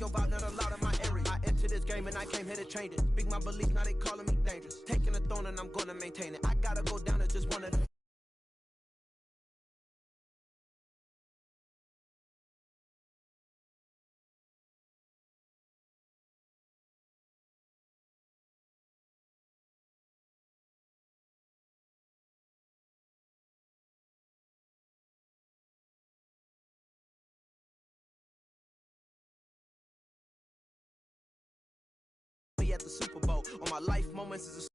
like your vibe, not allowed in my area. I entered this game and I came here to change it. Speak my beliefs, now they calling me dangerous. Taking the throne and I'm gonna maintain it. I gotta go down as just one of the at the Super Bowl. All my life moments is a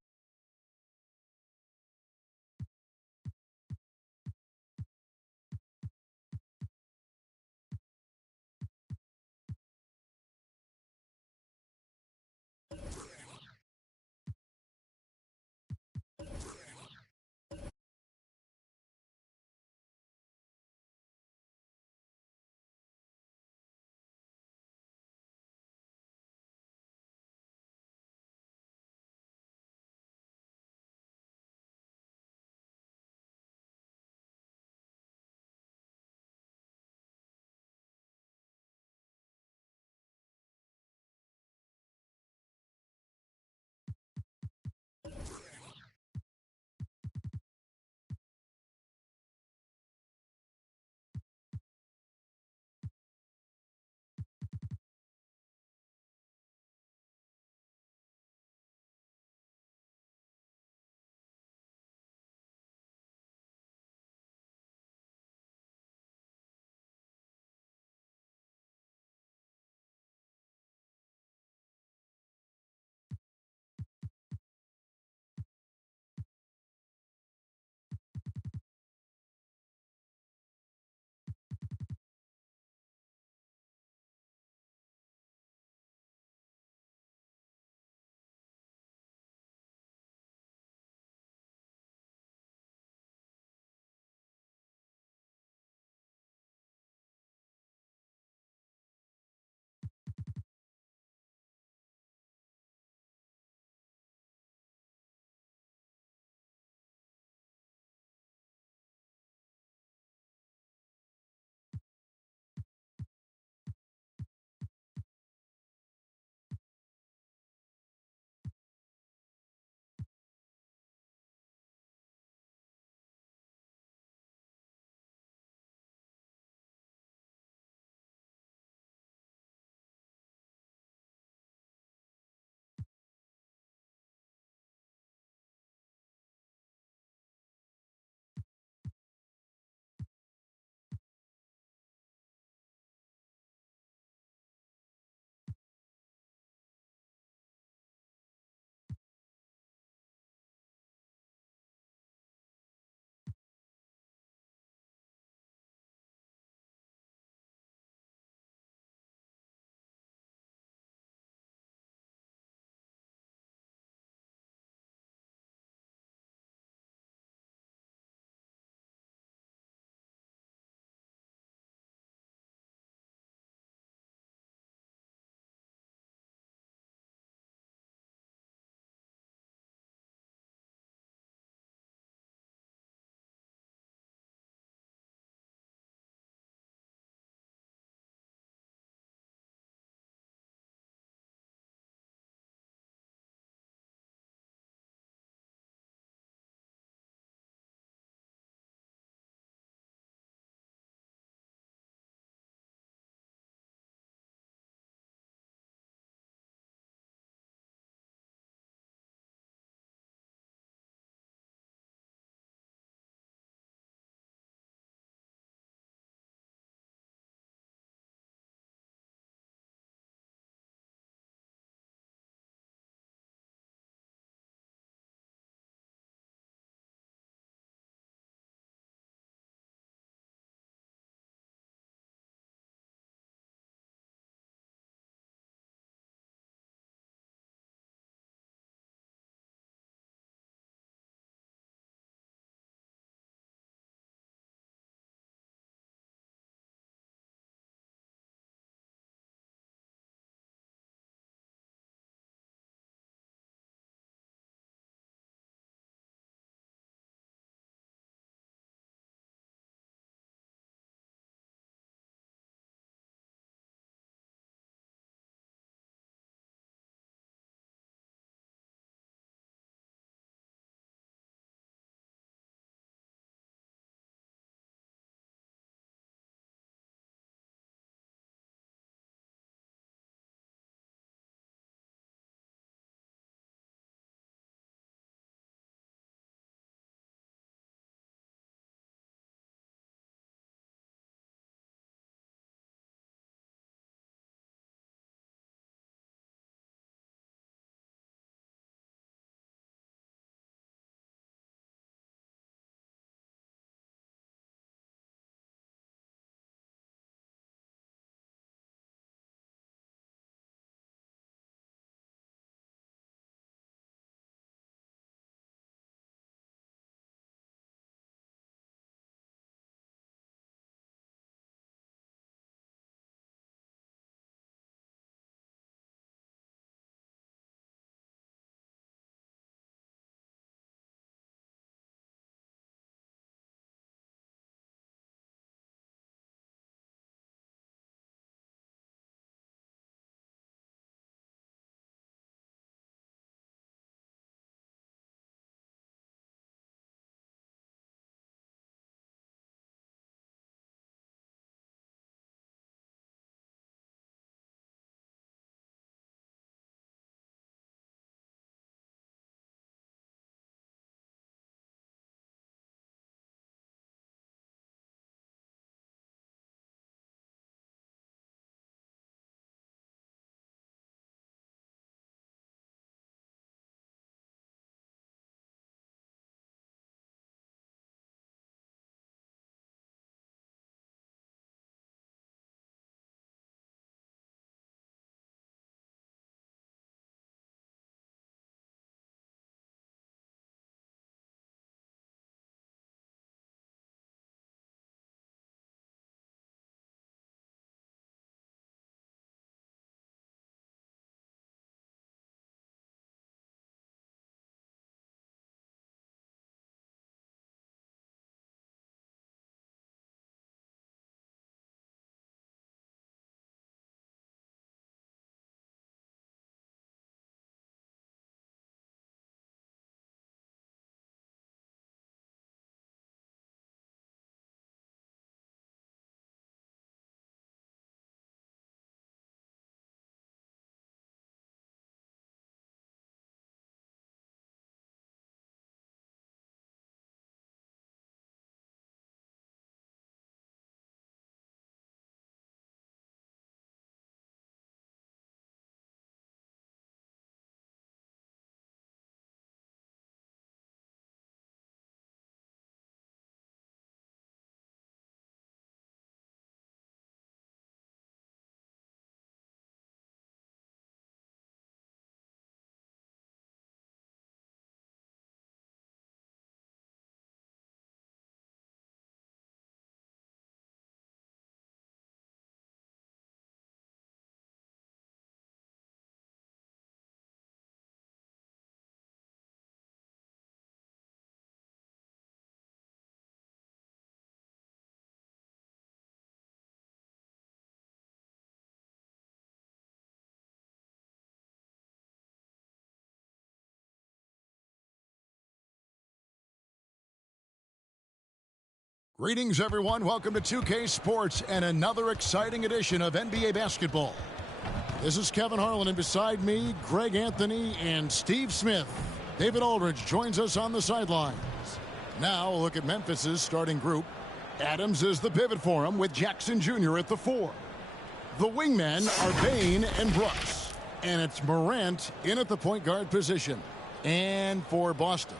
Greetings, everyone. Welcome to 2K Sports and another exciting edition of NBA basketball. This is Kevin Harlan, and beside me, Greg Anthony and Steve Smith. David Aldridge joins us on the sidelines. Now, a look at Memphis's starting group. Adams is the pivot for him with Jackson Jr. at the 4. The wingmen are Bane and Brooks. And it's Morant in at the point guard position. And for Boston,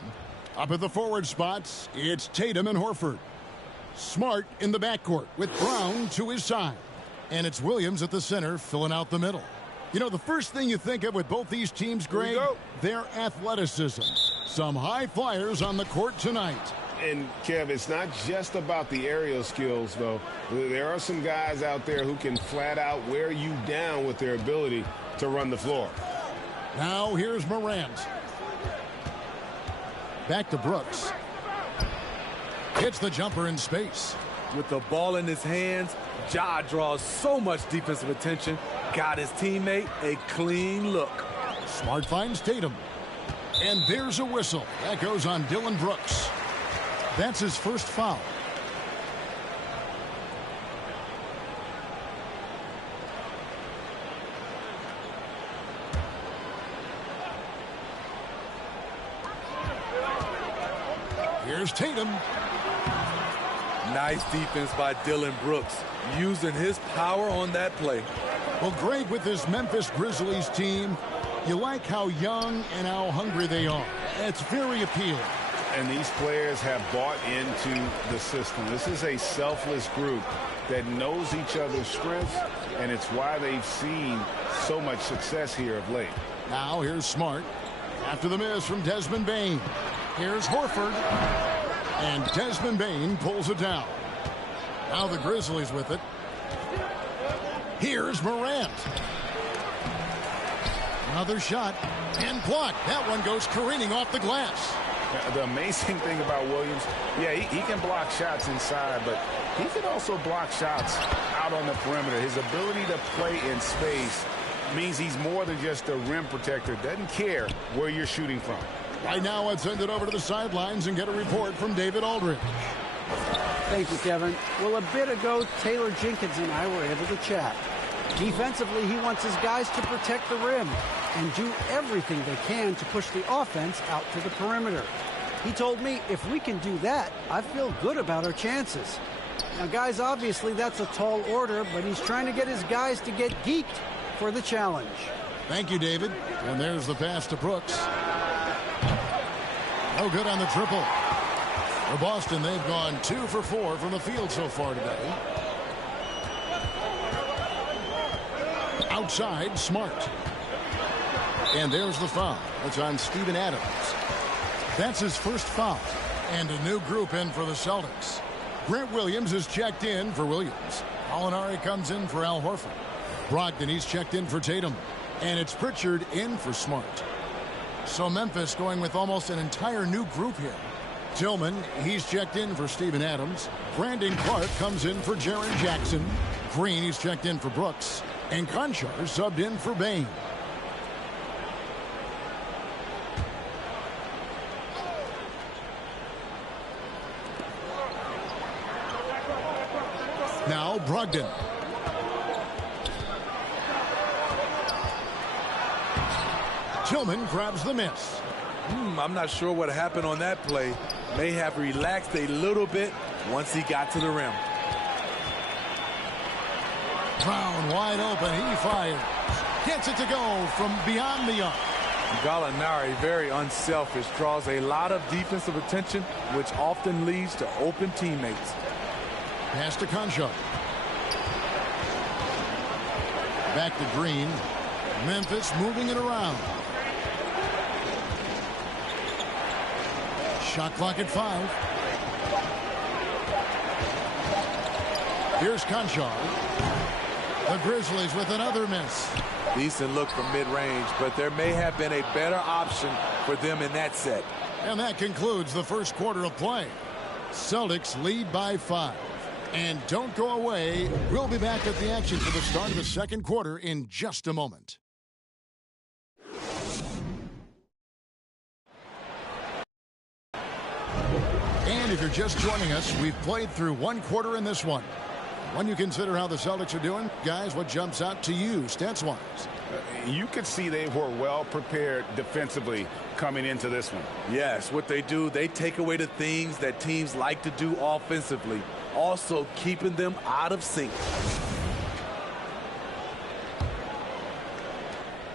up at the forward spots, it's Tatum and Horford. Smart in the backcourt with Brown to his side. And it's Williams at the center filling out the middle. You know, the first thing you think of with both these teams, Greg, their athleticism. Some high flyers on the court tonight. And, Kev, it's not just about the aerial skills, though. There are some guys out there who can flat out wear you down with their ability to run the floor. Now here's Morant. Back to Brooks. Hits the jumper in space. With the ball in his hands, Ja draws so much defensive attention. Got his teammate a clean look. Smart finds Tatum. And there's a whistle. That goes on Dillon Brooks. That's his first foul. Here's Tatum. Nice defense by Dillon Brooks, using his power on that play. Well, Greg, with this Memphis Grizzlies team, you like how young and how hungry they are. It's very appealing. And these players have bought into the system. This is a selfless group that knows each other's strengths, and it's why they've seen so much success here of late. Now here's Smart. After the miss from Desmond Bane. Here's Horford. And Desmond Bane pulls it down. Now the Grizzlies with it. Here's Morant. Another shot. And blocked. That one goes careening off the glass. The amazing thing about Williams, yeah, he can block shots inside, but he can also block shots out on the perimeter. His ability to play in space means he's more than just a rim protector. Doesn't care where you're shooting from. Right now, let's send it over to the sidelines and get a report from David Aldridge. Thank you, Kevin. Well, a bit ago, Taylor Jenkins and I were able to chat. Defensively, he wants his guys to protect the rim and do everything they can to push the offense out to the perimeter. He told me if we can do that, I feel good about our chances. Now, guys, obviously that's a tall order, but he's trying to get his guys to get geeked for the challenge. Thank you, David. And there's the pass to Brooks. No good on the triple. For Boston, they've gone 2 for 4 from the field so far today. Outside, Smart. And there's the foul. It's on Steven Adams. That's his first foul. And a new group in for the Celtics. Grant Williams is checked in for Williams. Alinari comes in for Al Horford. Brogdon, he's checked in for Tatum. And it's Pritchard in for Smart. So Memphis going with almost an entire new group here. Tillman, he's checked in for Steven Adams. Brandon Clark comes in for Jaren Jackson. Green, he's checked in for Brooks. And Conchar subbed in for Bane. Now Brogdon. Tillman grabs the miss. I'm not sure what happened on that play. May have relaxed a little bit once he got to the rim. Brown wide open. He fires. Gets it to go from beyond the arc. Gallinari, very unselfish, draws a lot of defensive attention, which often leads to open teammates. Pass to Conchar. Back to Green. Memphis moving it around. Shot clock at 5. Here's Conchar. The Grizzlies with another miss. Decent look from mid-range, but there may have been a better option for them in that set. And that concludes the first quarter of play. Celtics lead by 5. And don't go away. We'll be back at the action for the start of the second quarter in just a moment. And if you're just joining us, we've played through one quarter in this one. When you consider how the Celtics are doing, guys, what jumps out to you stats-wise? You could see they were well prepared defensively coming into this one. Yes, what they do, they take away the things that teams like to do offensively, also keeping them out of sync.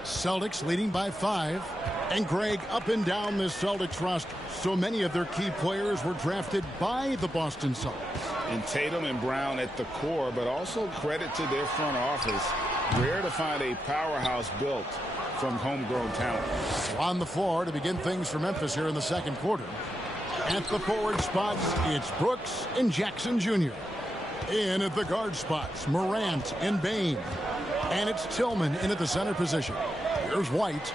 Celtics leading by 5. And Greg, up and down this Celtics roster, so many of their key players were drafted by the Boston Celtics. And Tatum and Brown at the core, but also credit to their front office. Rare to find a powerhouse built from homegrown talent. On the floor to begin things for Memphis here in the second quarter. At the forward spots, it's Brooks and Jackson Jr. In at the guard spots, Morant and Bane. And it's Tillman in at the center position. Here's White.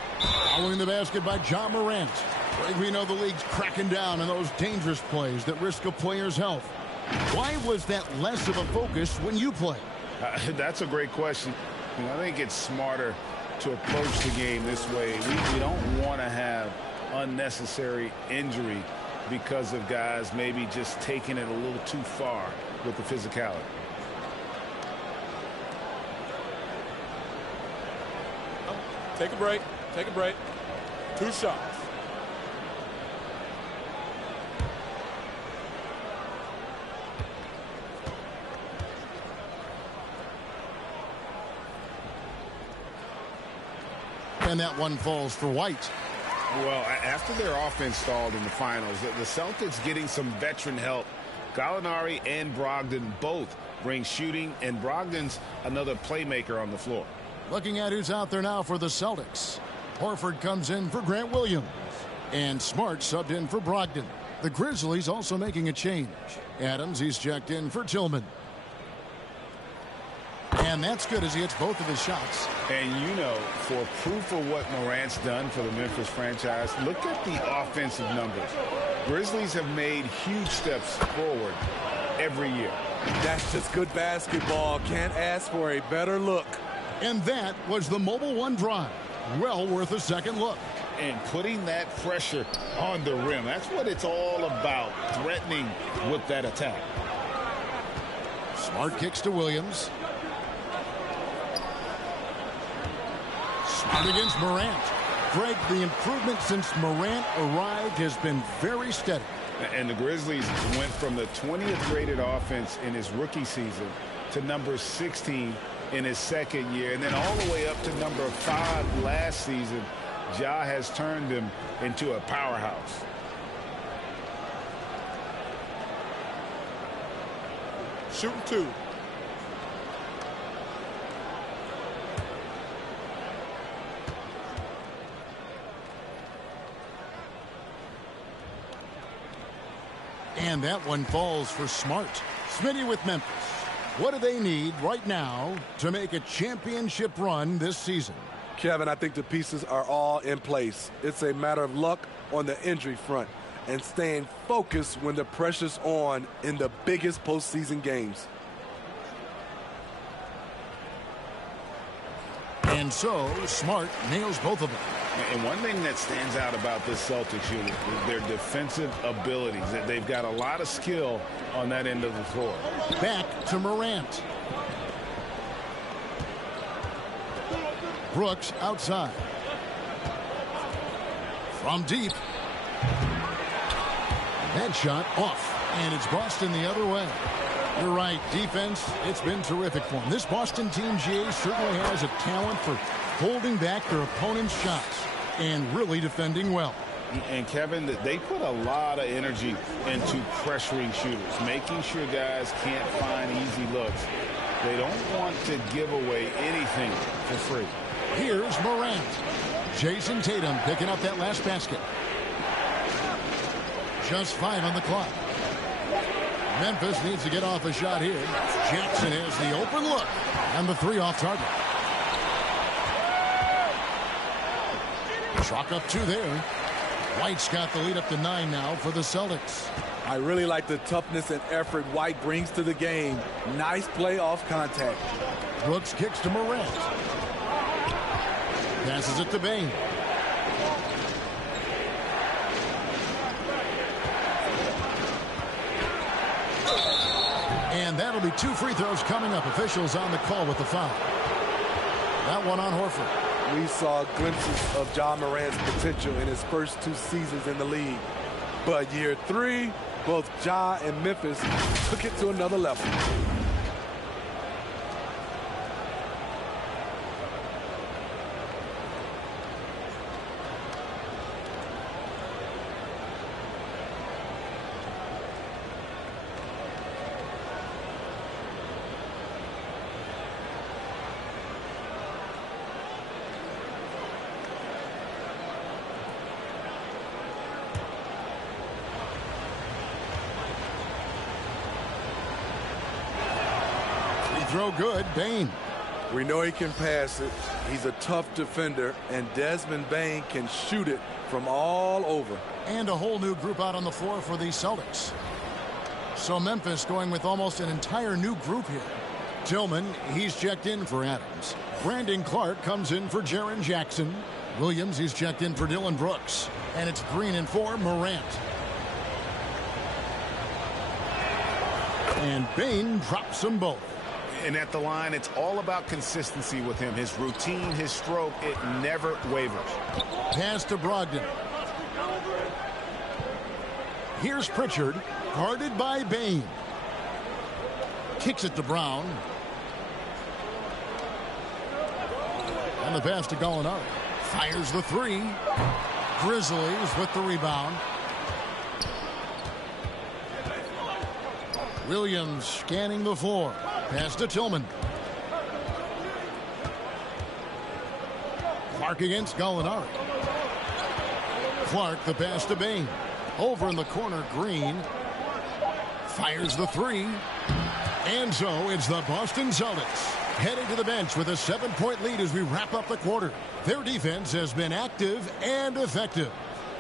Following the basket by Ja Morant. We know the league's cracking down on those dangerous plays that risk a player's health. Why was that less of a focus when you play? That's a great question. I think it's smarter to approach the game this way. We don't want to have unnecessary injury because of guys maybe just taking it a little too far with the physicality. Take a break. Take a break. 2 shots. And that one falls for White. Well, after their offense stalled in the finals, the Celtics getting some veteran help. Gallinari and Brogdon both bring shooting, and Brogdon's another playmaker on the floor. Looking at who's out there now for the Celtics. Horford comes in for Grant Williams. And Smart subbed in for Brogdon. The Grizzlies also making a change. Adams, he's checked in for Tillman. And that's good as he hits both of his shots. And you know, for proof of what Morant's done for the Memphis franchise, look at the offensive numbers. Grizzlies have made huge steps forward every year. That's just good basketball. Can't ask for a better look. And that was the Mobile One drive. Well worth a second look. And putting that pressure on the rim. That's what it's all about, threatening with that attack. Smart kicks to Williams. Smart against Morant. Greg, the improvement since Morant arrived has been very steady. And the Grizzlies went from the 20th rated offense in his rookie season to number 16 in his second year, and then all the way up to number 5 last season. Ja has turned him into a powerhouse. Shooting 2. And that one falls for Smart. Smitty with Memphis. What do they need right now to make a championship run this season? Kevin, I think the pieces are all in place. It's a matter of luck on the injury front and staying focused when the pressure's on in the biggest postseason games. And so, Smart nails both of them. And one thing that stands out about this Celtics unit is their defensive abilities. They've got a lot of skill on that end of the floor. Back to Morant. Brooks outside. From deep. That shot off. And it's Boston the other way. You're right. Defense, it's been terrific for them. This Boston team, GA, certainly has a talent for holding back their opponent's shots and really defending well. And, Kevin, they put a lot of energy into pressuring shooters, making sure guys can't find easy looks. They don't want to give away anything for free. Here's Morant. Jason Tatum picking up that last basket. Just 5 on the clock. Memphis needs to get off a shot here. Jackson has the open look. And the 3 off target. Chalk up 2 there. White's got the lead up to 9 now for the Celtics. I really like the toughness and effort White brings to the game. Nice play off contact. Brooks kicks to Morant. Passes it to Bane. And that'll be 2 free throws coming up. Officials on the call with the foul. That one on Horford. We saw glimpses of Ja Morant's potential in his first 2 seasons in the league. But year 3, both Ja and Memphis took it to another level. Throw good, Bane. We know he can pass it. He's a tough defender, and Desmond Bane can shoot it from all over. And a whole new group out on the floor for the Celtics. So Memphis going with almost an entire new group here. Tillman, he's checked in for Adams. Brandon Clark comes in for Jaren Jackson. Williams, he's checked in for Dillon Brooks. And it's Green in for Morant. And Bane drops them both. And at the line, it's all about consistency with him. His routine, his stroke, it never wavers. Pass to Brogdon. Here's Pritchard, guarded by Bane. Kicks it to Brown. And the pass to Gallinari. Fires the 3. Grizzlies with the rebound. Williams scanning the floor. Pass to Tillman. Clark against Gallinari. Clark, the pass to Bane. Over in the corner, Green. Fires the 3. And so it's the Boston Celtics heading to the bench with a 7-point lead as we wrap up the quarter. Their defense has been active and effective.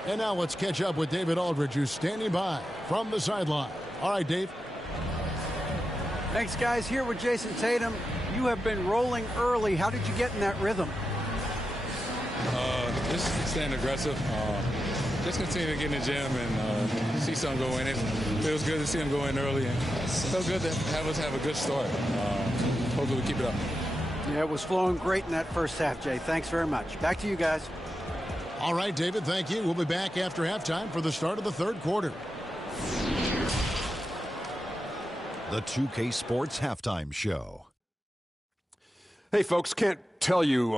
And now let's catch up with David Aldridge, who's standing by from the sideline. All right, Dave. Thanks, guys. Here with Jason Tatum. You have been rolling early. How did you get in that rhythm? Just staying aggressive. Just continue to get in the gym and see something go in. It feels good to see him go in early. And it felt good to have us have a good start. Hopefully we keep it up. Yeah, it was flowing great in that first half, Jay. Thanks very much. Back to you guys. All right, David, thank you. We'll be back after halftime for the start of the third quarter. The 2K Sports Halftime Show. Hey, folks, can't tell you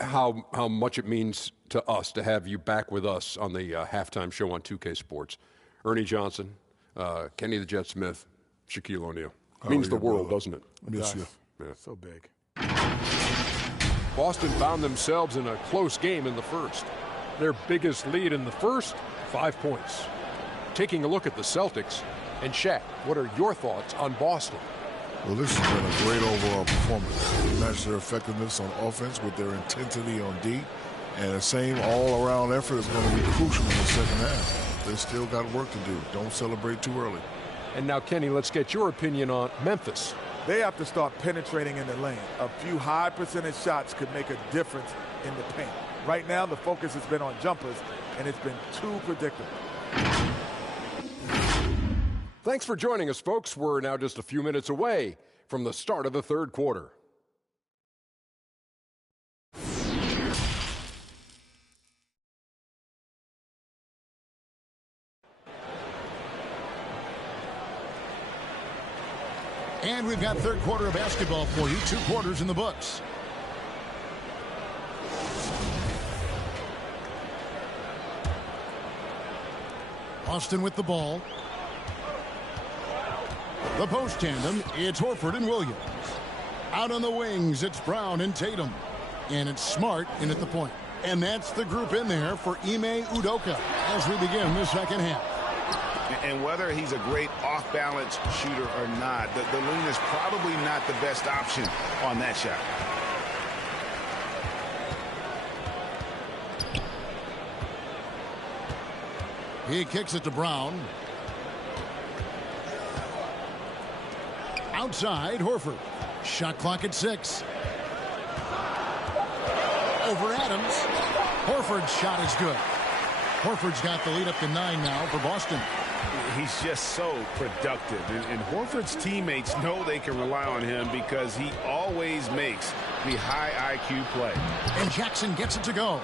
how much it means to us to have you back with us on the halftime show on 2K Sports. Ernie Johnson, Kenny the Jet Smith, Shaquille O'Neal. Means the world, doesn't it? Miss you. Yeah. So big. Boston found themselves in a close game in the first. Their biggest lead in the first, 5 points. Taking a look at the Celtics, and Shaq, what are your thoughts on Boston? Well, this has been a great overall performance. They matched their effectiveness on offense with their intensity on D, and the same all-around effort is going to be crucial in the second half. They still got work to do. Don't celebrate too early. And now, Kenny, let's get your opinion on Memphis. They have to start penetrating in the lane. A few high percentage shots could make a difference in the paint. Right now, the focus has been on jumpers, and it's been too predictable. Thanks for joining us, folks. We're now just a few minutes away from the start of the third quarter. And we've got third quarter of basketball for you. 2 quarters in the books. Austin with the ball. The post tandem, it's Horford and Williams. Out on the wings, it's Brown and Tatum. And it's Smart in at the point. And that's the group in there for Ime Udoka as we begin the second half. And whether he's a great off-balance shooter or not, the lean is probably not the best option on that shot. He kicks it to Brown. Outside, Horford. Shot clock at 6. Over Adams. Horford's shot is good. Horford's got the lead up to 9 now for Boston. He's just so productive. And Horford's teammates know they can rely on him because he always makes the high IQ play. And Jackson gets it to go.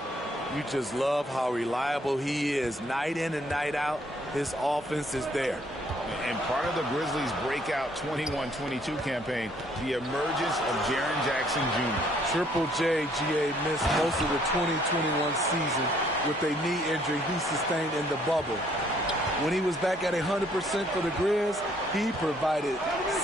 You just love how reliable he is night in and night out. His offense is there. And part of the Grizzlies' breakout 21-22 campaign, the emergence of Jaren Jackson Jr. Triple J, GA, missed most of the 2021 season with a knee injury he sustained in the bubble. When he was back at 100% for the Grizz, he provided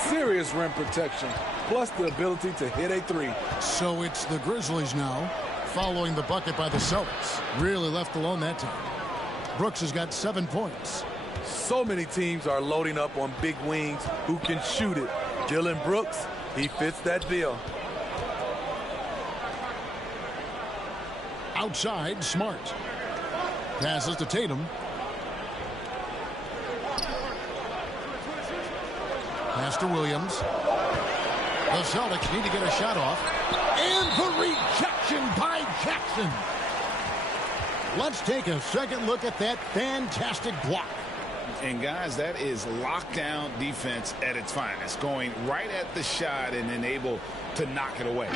serious rim protection, plus the ability to hit a three. So it's the Grizzlies now, following the bucket by the Celtics. Really left alone that time. Brooks has got 7 points. So many teams are loading up on big wings who can shoot it. Dillon Brooks, he fits that bill. Outside, Smart. Passes to Tatum. Pass to Williams. The Celtics need to get a shot off. And the rejection by Jackson. Let's take a second look at that fantastic block. And guys, that is lockdown defense at its finest, going right at the shot and then able to knock it away.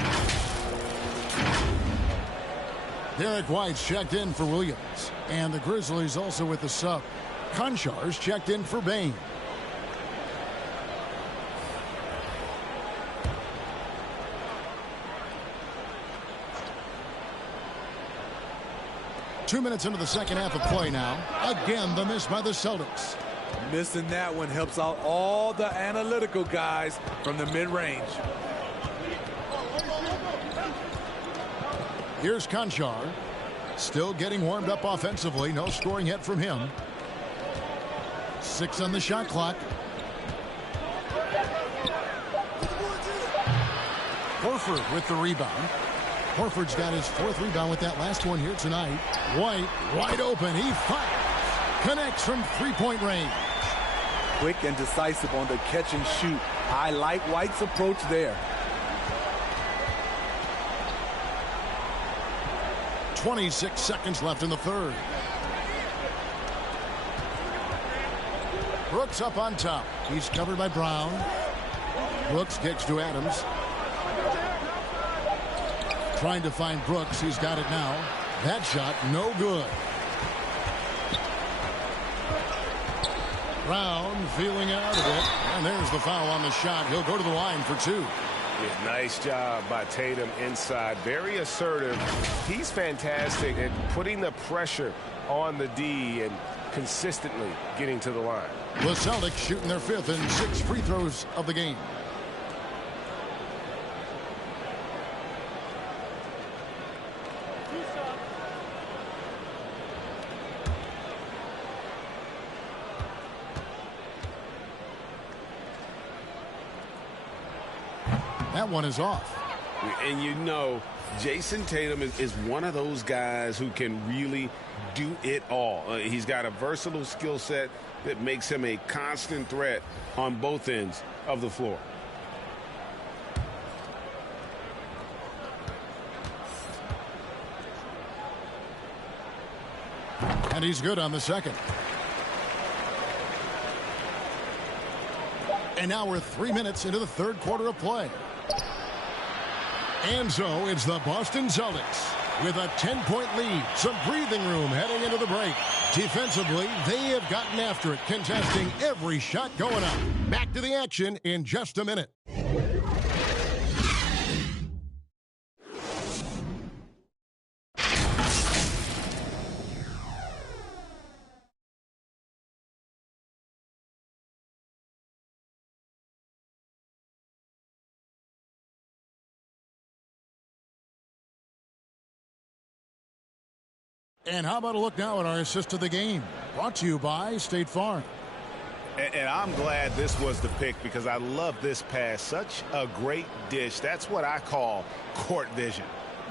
Derek White's checked in for Williams. And the Grizzlies also with the sub. Konchar's checked in for Bane. Two minutes into the second half of play now. Again, the miss by the Celtics. Missing that one helps out all the analytical guys from the mid-range. Here's Konchar. Still getting warmed up offensively. No scoring yet from him. 6 on the shot clock. Horford with the rebound. Horford's got his 4th rebound with that last one here tonight. White wide open. He fires. Connects from 3-point range. Quick and decisive on the catch and shoot. I like White's approach there. 26 seconds left in the third. Brooks up on top. He's covered by Brown. Brooks kicks to Adams. Trying to find Brooks. He's got it now. That shot, no good. Brown feeling it out a bit. And there's the foul on the shot. He'll go to the line for 2. Yeah, nice job by Tatum inside. Very assertive. He's fantastic at putting the pressure on the D and consistently getting to the line. The Celtics shooting their 5th and 6th free throws of the game. That one is off. And you know, Jason Tatum is one of those guys who can really do it all. He's got a versatile skill set that makes him a constant threat on both ends of the floor. And he's good on the second. And now we're 3 minutes into the third quarter of play. And so it's the Boston Celtics with a 10-point lead. Some breathing room heading into the break. Defensively, they have gotten after it, contesting every shot going up. Back to the action in just a minute. And how about a look now at our assist of the game? Brought to you by State Farm. And I'm glad this was the pick because I love this pass. Such a great dish. That's what I call court vision.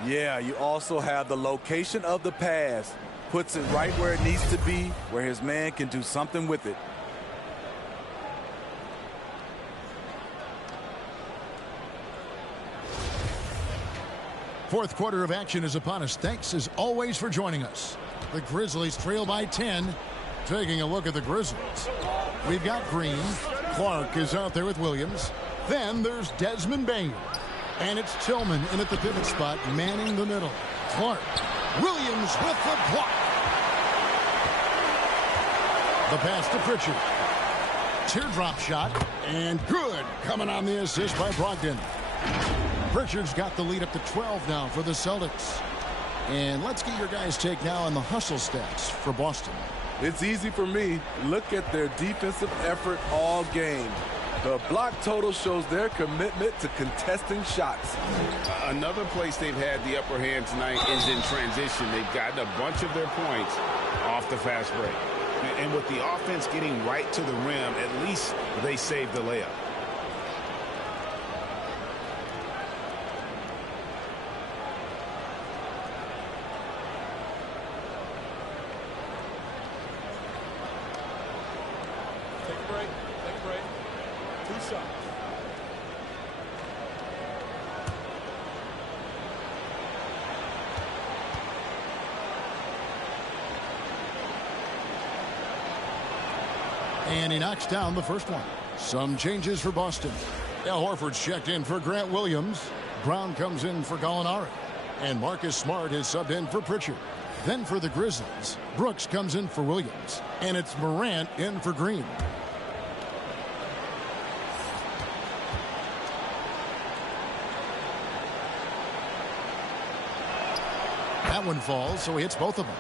Yeah, you also have the location of the pass. Puts it right where it needs to be, where his man can do something with it. Fourth quarter of action is upon us. Thanks as always for joining us. The Grizzlies trail by 10 Taking a look at the Grizzlies. We've got Green. Clark is out there with Williams. Then there's Desmond Bain. And it's Tillman in at the pivot spot, manning the middle. Clark. Williams with the block. The pass to Pritchard. Teardrop shot. And good. Coming on the assist by Brogdon. Pritchard's got the lead up to 12 now for the Celtics. And let's get your guys' take now on the hustle stats for Boston. It's easy for me. Look at their defensive effort all game. The block total shows their commitment to contesting shots. Another place they've had the upper hand tonight is in transition. They've gotten a bunch of their points off the fast break. And with the offense getting right to the rim, at least they saved the layup. Take a break. Take a break. 2 shots. And he knocks down the first one. Some changes for Boston. Al Horford's checked in for Grant Williams. Brown comes in for Gallinari. And Marcus Smart is subbed in for Pritchard. Then for the Grizzlies, Brooks comes in for Williams. And it's Morant in for Green. That one falls, so he hits both of them.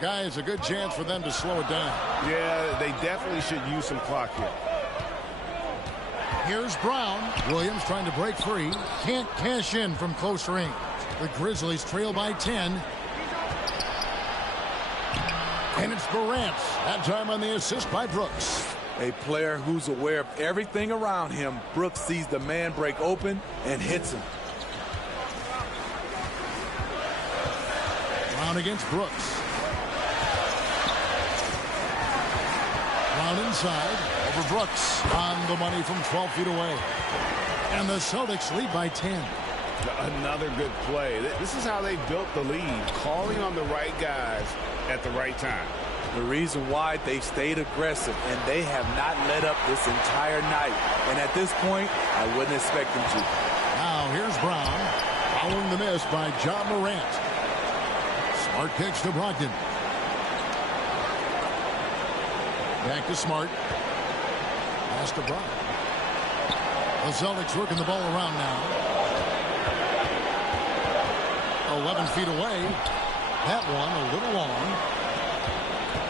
Guys, a good chance for them to slow it down. Yeah, they definitely should use some clock here. Here's Brown. Williams trying to break free. Can't cash in from close range. The Grizzlies trail by 10. And it's Morant. That time on the assist by Brooks. A player who's aware of everything around him. Brooks sees the man break open and hits him. Brown against Brooks. Brown inside over Brooks on the money from 12 feet away. And the Celtics lead by 10. Another good play. This is how they built the lead, calling on the right guys at the right time. The reason why they've stayed aggressive, and they have not let up this entire night. And at this point, I wouldn't expect them to. Now here's Brown, following the miss by John Morant. Smart kicks to Brogdon. Back to Smart. Pass to Brown. The Celtics working the ball around now. 11 feet away. That one a little long.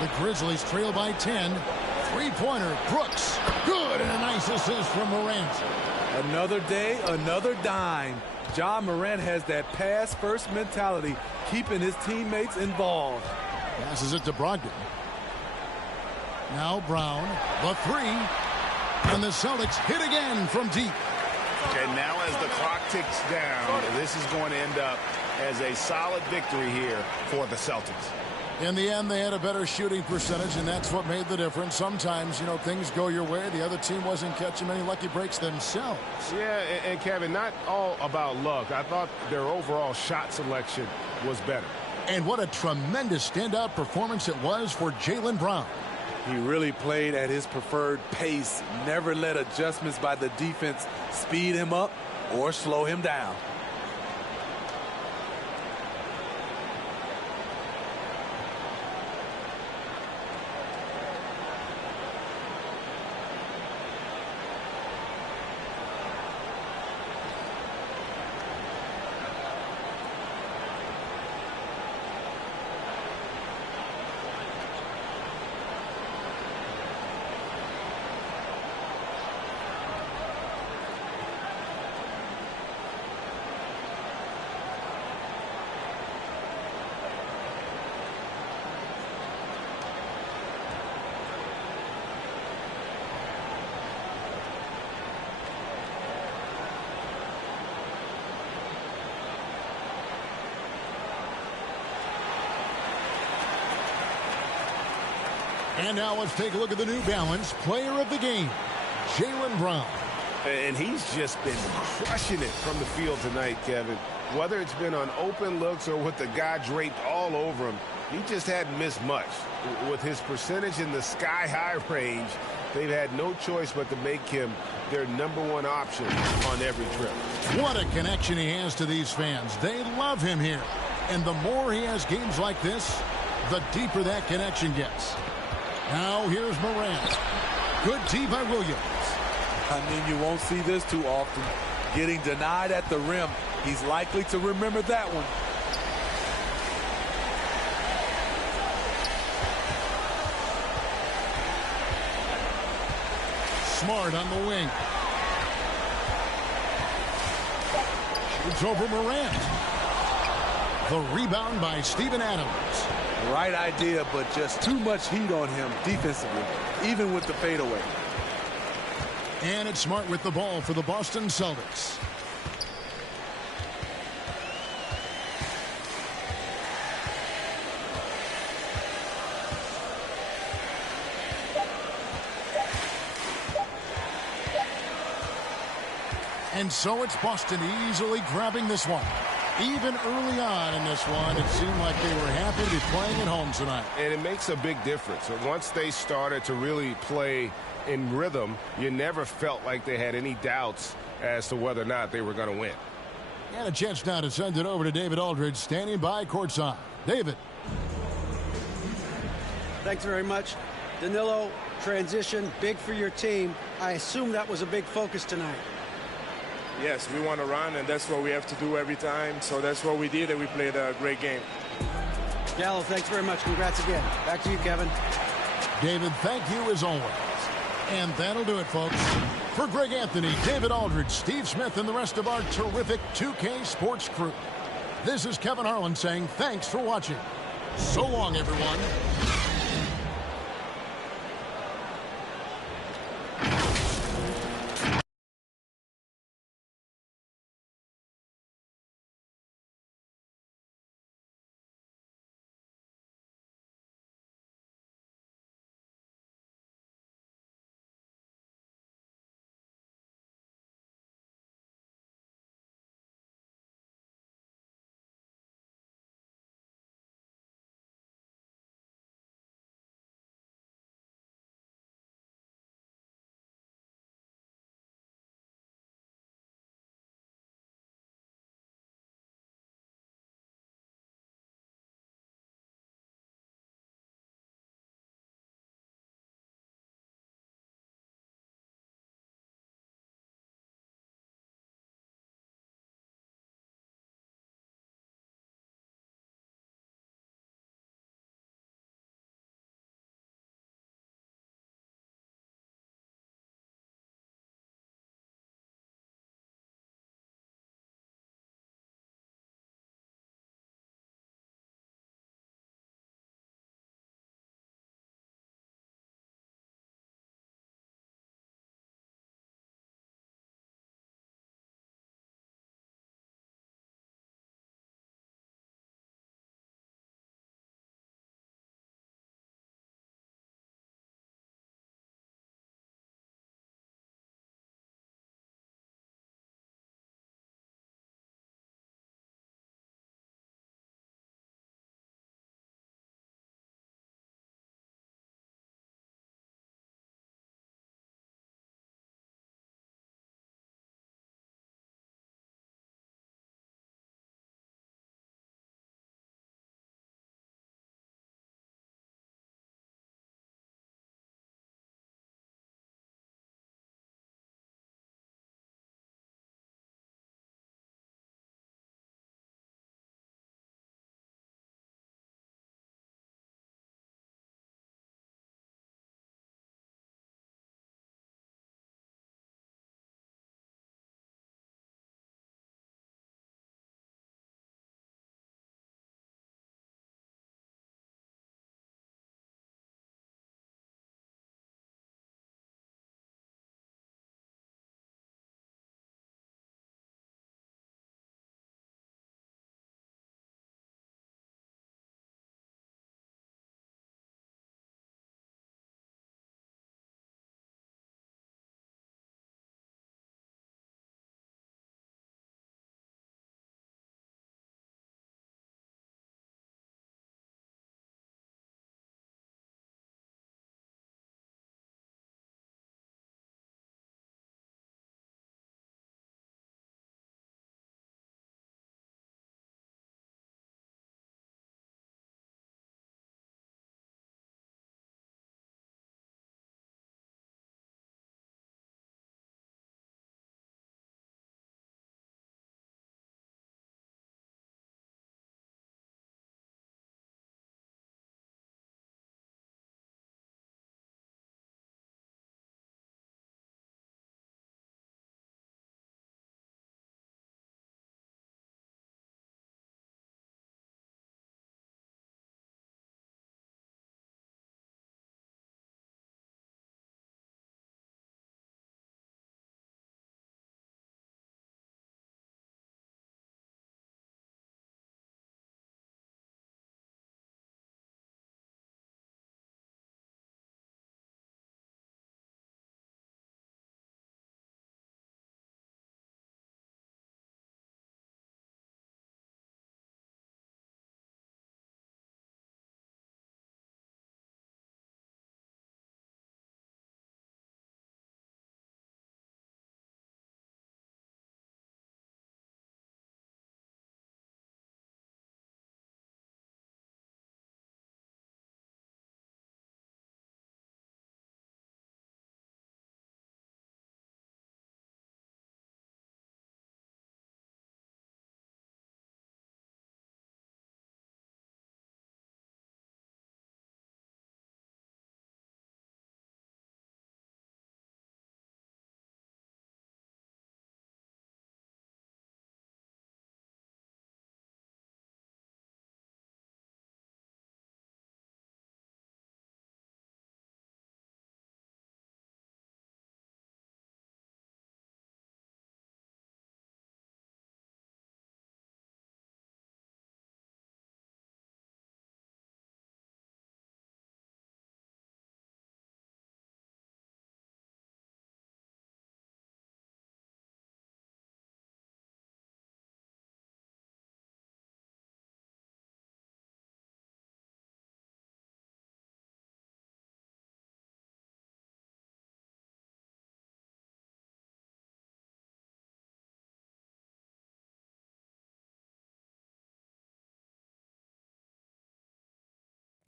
The Grizzlies trail by 10. Three-pointer. Brooks. Good, and a nice assist from Morant. Another day, another dime. John Morant has that pass-first mentality, keeping his teammates involved. Passes it to Brogdon. Now Brown, the three. And the Celtics hit again from deep. And now as the clock ticks down, this is going to end up as a solid victory here for the Celtics. In the end, they had a better shooting percentage, and that's what made the difference. Sometimes, you know, things go your way. The other team wasn't catching many lucky breaks themselves. Yeah, and Kevin, not all about luck. I thought their overall shot selection was better. And what a tremendous standout performance it was for Jaylen Brown. He really played at his preferred pace, never let adjustments by the defense speed him up or slow him down. And now let's take a look at the New Balance player of the game, Jaylen Brown. And he's just been crushing it from the field tonight, Kevin. Whether it's been on open looks or with the guy draped all over him, he just hadn't missed much. With his percentage in the sky-high range, they've had no choice but to make him their #1 option on every trip. What a connection he has to these fans. They love him here. And the more he has games like this, the deeper that connection gets. Now here's Morant. Good tee by Williams. I mean, you won't see this too often. Getting denied at the rim. He's likely to remember that one. Smart on the wing. Shoots over Morant. The rebound by Steven Adams. Right idea, but just too much heat on him defensively, even with the fadeaway. And it's Smart with the ball for the Boston Celtics. And so it's Boston easily grabbing this one. Even early on in this one, it seemed like they were happy to be playing at home tonight. And it makes a big difference. Once they started to really play in rhythm, you never felt like they had any doubts as to whether or not they were going to win. And a chance now to send it over to David Aldridge, standing by courtside. David. Thanks very much. Danilo, transition, big for your team. I assume that was a big focus tonight. Yes, we want to run, and that's what we have to do every time. So that's what we did, and we played a great game. Gallo, thanks very much. Congrats again. Back to you, Kevin. David, thank you as always. And that'll do it, folks. For Greg Anthony, David Aldridge, Steve Smith, and the rest of our terrific 2K Sports crew, this is Kevin Harlan saying thanks for watching. So long, everyone.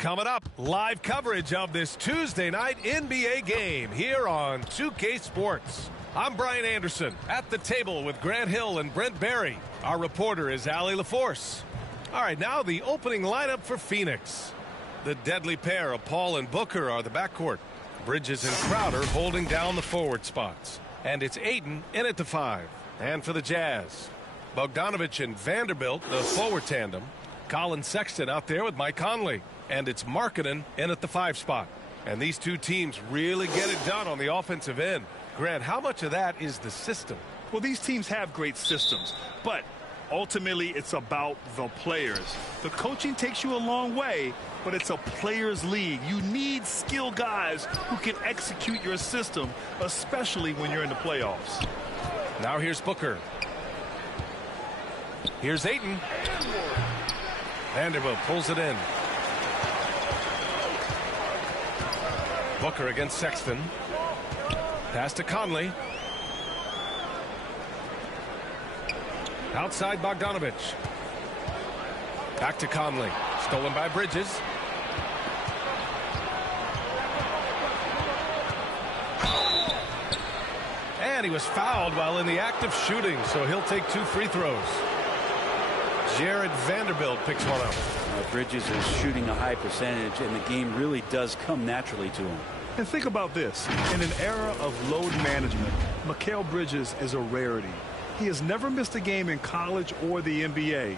Coming up, live coverage of this Tuesday night NBA game here on 2K Sports. I'm Brian Anderson at the table with Grant Hill and Brent Barry. Our reporter is Allie LaForce. All right, now the opening lineup for Phoenix. The deadly pair of Paul and Booker are the backcourt. Bridges and Crowder holding down the forward spots. And it's Ayton in at the 5. And for the Jazz, Bogdanovic and Vanderbilt, the forward tandem. Colin Sexton out there with Mike Conley. And it's Markkanen in at the 5 spot. And these two teams really get it done on the offensive end. Grant, how much of that is the system? Well, these teams have great systems, but ultimately it's about the players. The coaching takes you a long way, but it's a players' league. You need skilled guys who can execute your system, especially when you're in the playoffs. Now here's Booker. Here's Ayton. Vanderbilt pulls it in. Booker against Sexton. Pass to Conley. Outside Bogdanovic. Back to Conley. Stolen by Bridges. And he was fouled while in the act of shooting, so he'll take 2 free throws. Jared Vanderbilt picks one up. Bridges is shooting a high percentage, and the game really does come naturally to him. And think about this. In an era of load management, Mikal Bridges is a rarity. He has never missed a game in college or the NBA.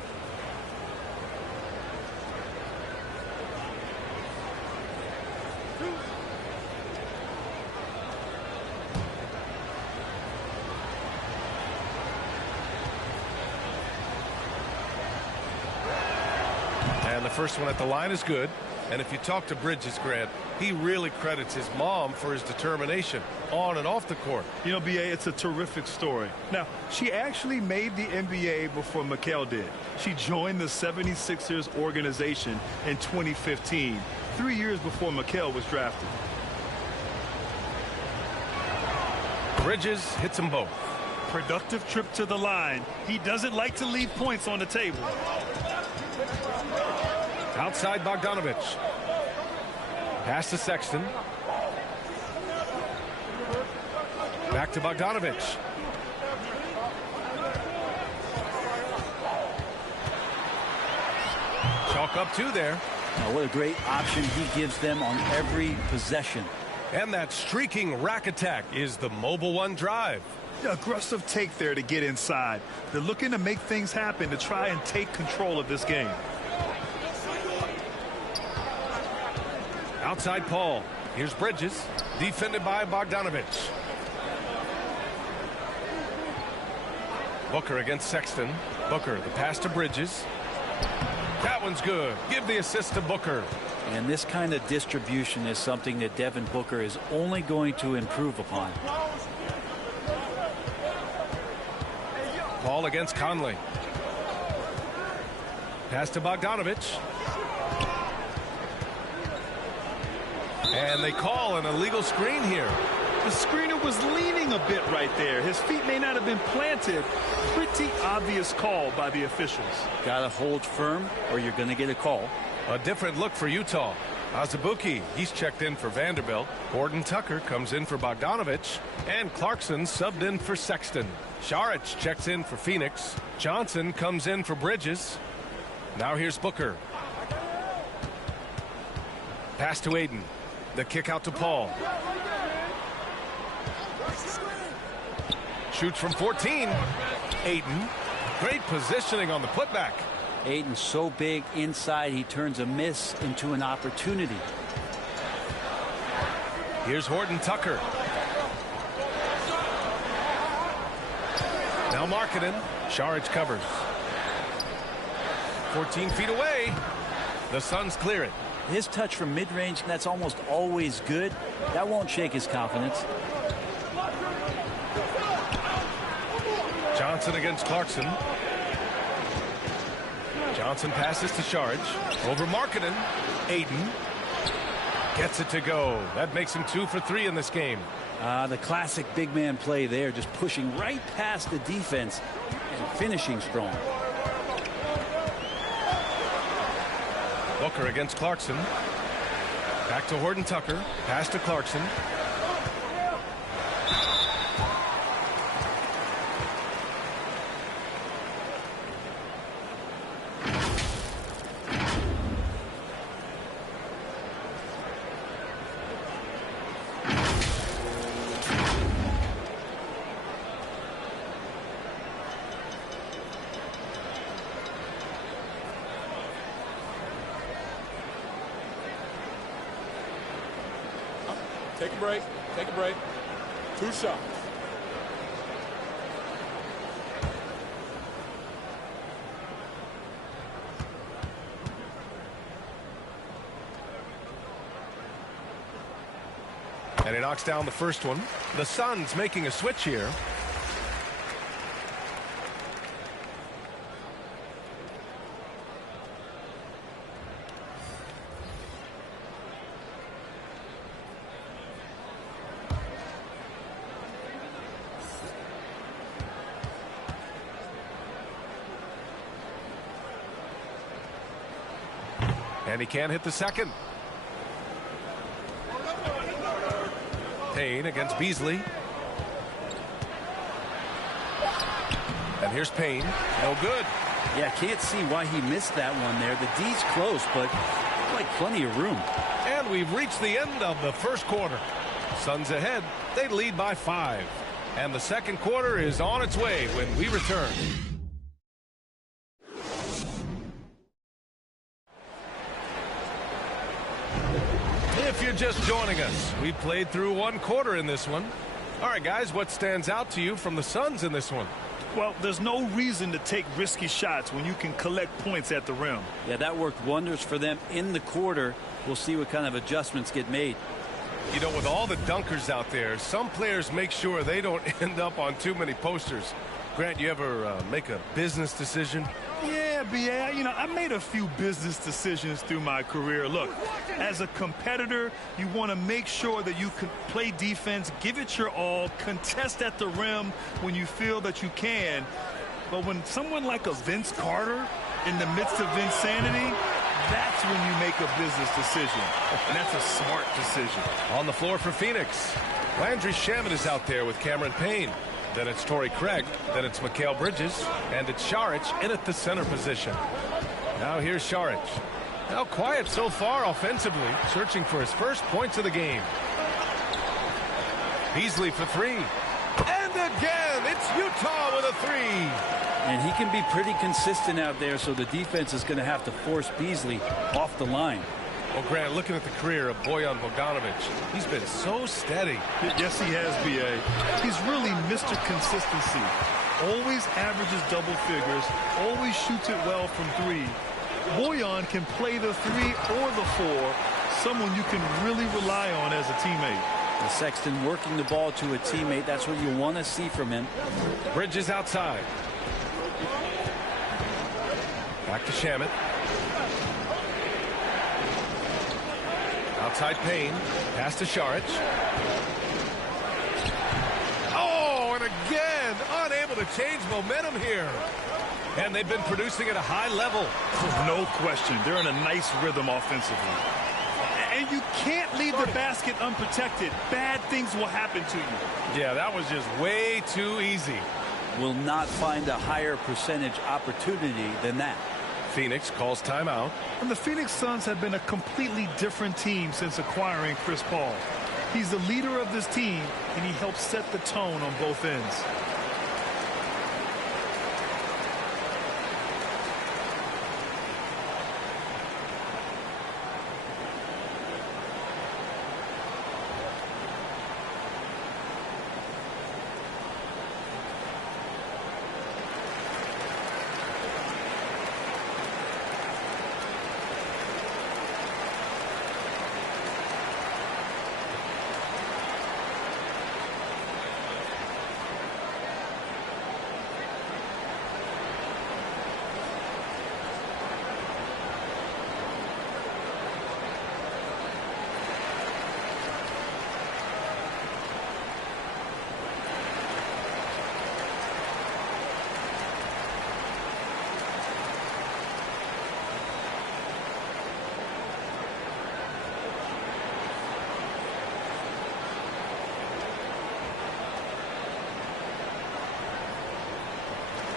And the first one at the line is good. And if you talk to Bridges, Grant, he really credits his mom for his determination on and off the court. You know, B.A., it's a terrific story. Now, she actually made the NBA before Mikal did. She joined the 76ers organization in 2015, 3 years before Mikal was drafted. Bridges hits them both. Productive trip to the line. He doesn't like to leave points on the table. Outside Bogdanovic. Pass to Sexton. Back to Bogdanovic. Chalk up 2 there. Now, what a great option he gives them on every possession. And that streaking rack attack is the Mobile One drive. Aggressive take there to get inside. They're looking to make things happen to try and take control of this game. Outside Paul. Here's Bridges. Defended by Bogdanovic. Booker against Sexton. Booker, the pass to Bridges. That one's good. Give the assist to Booker. And this kind of distribution is something that Devin Booker is only going to improve upon. Paul against Conley. Pass to Bogdanovic. And they call an illegal screen here. The screener was leaning a bit right there. His feet may not have been planted. Pretty obvious call by the officials. Gotta hold firm or you're gonna get a call. A different look for Utah. Azubuike, he's checked in for Vanderbilt. Gordon Tucker comes in for Bogdanovic. And Clarkson subbed in for Sexton. Saric checks in for Phoenix. Johnson comes in for Bridges. Now here's Booker. Pass to Ayton. The kick out to Paul. Shoots from 14. Ayton. Great positioning on the putback. Ayton's so big inside, he turns a miss into an opportunity. Here's Horton Tucker. Now Markkanen. Saric covers. 14 feet away. The Suns clear it. His touch from mid-range, that's almost always good. That won't shake his confidence. Johnson against Clarkson. Johnson passes to Saric. Over Markkanen. Ayton gets it to go. That makes him 2 for 3 in this game. The classic big man play there, just pushing right past the defense and finishing strong. Booker against Clarkson. Back to Horton Tucker. Pass to Clarkson. Take a break. Take a break. 2 shots. And he knocks down the first one. The Suns making a switch here. And he can't hit the second. Payne against Beasley. And here's Payne. No good. Yeah, can't see why he missed that one there. The D's close, but like plenty of room. And we've reached the end of the first quarter. Suns ahead. They lead by 5. And the second quarter is on its way when we return. If you're just joining us, we played through 1 quarter in this one. All right, guys, what stands out to you from the Suns in this one? Well, there's no reason to take risky shots when you can collect points at the rim. Yeah, that worked wonders for them in the quarter. We'll see what kind of adjustments get made. You know, with all the dunkers out there, some players make sure they don't end up on too many posters. Grant, you ever make a business decision? Yeah, B.A., you know, I made a few business decisions through my career. Look, as a competitor, you want to make sure that you can play defense, give it your all, contest at the rim when you feel that you can. But when someone like a Vince Carter in the midst of insanity, that's when you make a business decision. And that's a smart decision. On the floor for Phoenix, Landry Shamet is out there with Cameron Payne. Then it's Torrey Craig. Then it's Mikal Bridges. And it's Šarić in at the center position. Now here's Šarić. Now quiet so far offensively, searching for his first points of the game. Beasley for 3. And again, it's Utah with a 3. And he can be pretty consistent out there, so the defense is going to have to force Beasley off the line. Well, Grant, looking at the career of Bojan Bogdanovic, he's been so steady. Yes, he has, B.A. He's really Mr. Consistency. Always averages double figures, always shoots it well from 3. Bojan can play the 3 or the 4, someone you can really rely on as a teammate. The Sexton working the ball to a teammate, that's what you want to see from him. Bridges outside. Back to Shamet. Outside Payne. Pass to Šarić. Oh, and again, unable to change momentum here. And they've been producing at a high level. No question. They're in a nice rhythm offensively. And you can't leave the basket unprotected. Bad things will happen to you. Yeah, that was just way too easy. Will not find a higher percentage opportunity than that. Phoenix calls timeout. And the Phoenix Suns have been a completely different team since acquiring Chris Paul. He's the leader of this team, and he helps set the tone on both ends.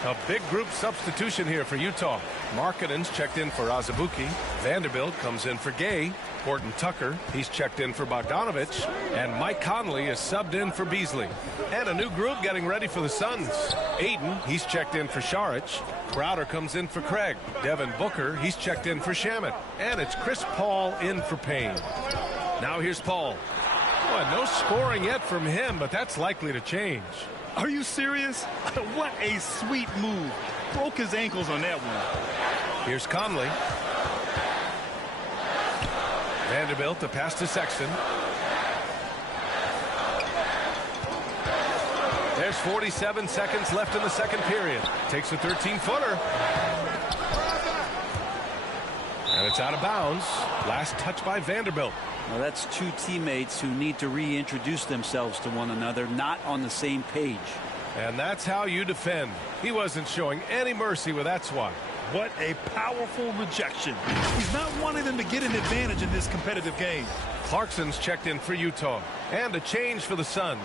A big group substitution here for Utah. Markkanen's checked in for Azubuike. Vanderbilt comes in for Gay. Horton Tucker, he's checked in for Bogdanovich. And Mike Conley is subbed in for Beasley. And a new group getting ready for the Suns. Aiden, he's checked in for Saric. Crowder comes in for Craig. Devin Booker, he's checked in for Shamet. And it's Chris Paul in for Payne. Now here's Paul. Boy, no scoring yet from him, but that's likely to change. Are you serious? What a sweet move. Broke his ankles on that one. Here's Conley. Vanderbilt to pass to Sexton. There's 47 seconds left in the second period. Takes a 13-footer. And it's out of bounds. Last touch by Vanderbilt. Well, that's two teammates who need to reintroduce themselves to one another, not on the same page. And that's how you defend. He wasn't showing any mercy with that swat. What a powerful rejection. He's not wanting them to get an advantage in this competitive game. Clarkson's checked in for Utah. And a change for the Suns.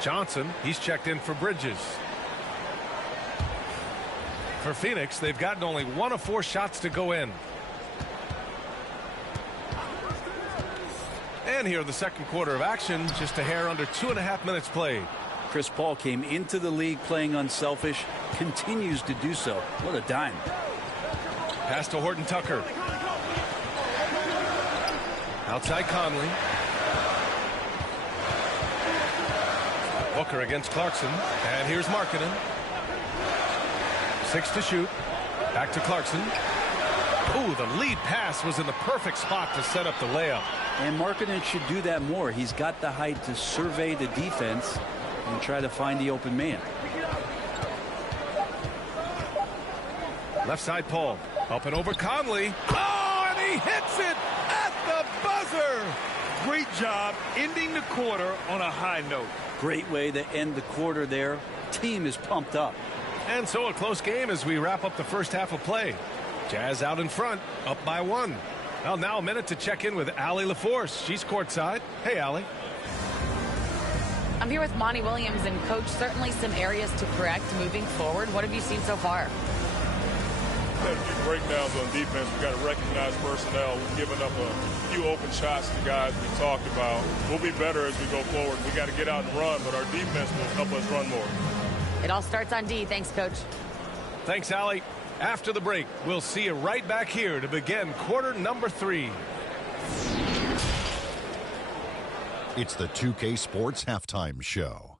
Johnson, he's checked in for Bridges. For Phoenix, they've gotten only 1 of 4 shots to go in. And here the second quarter of action, just a hair under 2.5 minutes played. Chris Paul came into the league playing unselfish, continues to do so. What a dime. Pass to Horton Tucker. Outside Conley. Booker against Clarkson. And here's Markkanen. 6 to shoot. Back to Clarkson. Ooh, the lead pass was in the perfect spot to set up the layup. And Markkanen should do that more. He's got the height to survey the defense and try to find the open man. Left side Paul. Up and over Conley. Oh, and he hits it at the buzzer. Great job ending the quarter on a high note. Great way to end the quarter there. Team is pumped up. And so a close game as we wrap up the first half of play. Jazz out in front, up by 1. Well, now a minute to check in with Allie LaForce. She's courtside. Hey, Allie. I'm here with Monty Williams, and Coach, certainly some areas to correct moving forward. What have you seen so far? We've had a few breakdowns on defense. We've got to recognize personnel. We've given up a few open shots to guys we talked about. We'll be better as we go forward. We got to get out and run, but our defense will help us run more. It all starts on D. Thanks, Coach. Thanks, Allie. After the break, we'll see you right back here to begin quarter number 3. It's the 2K Sports Halftime Show.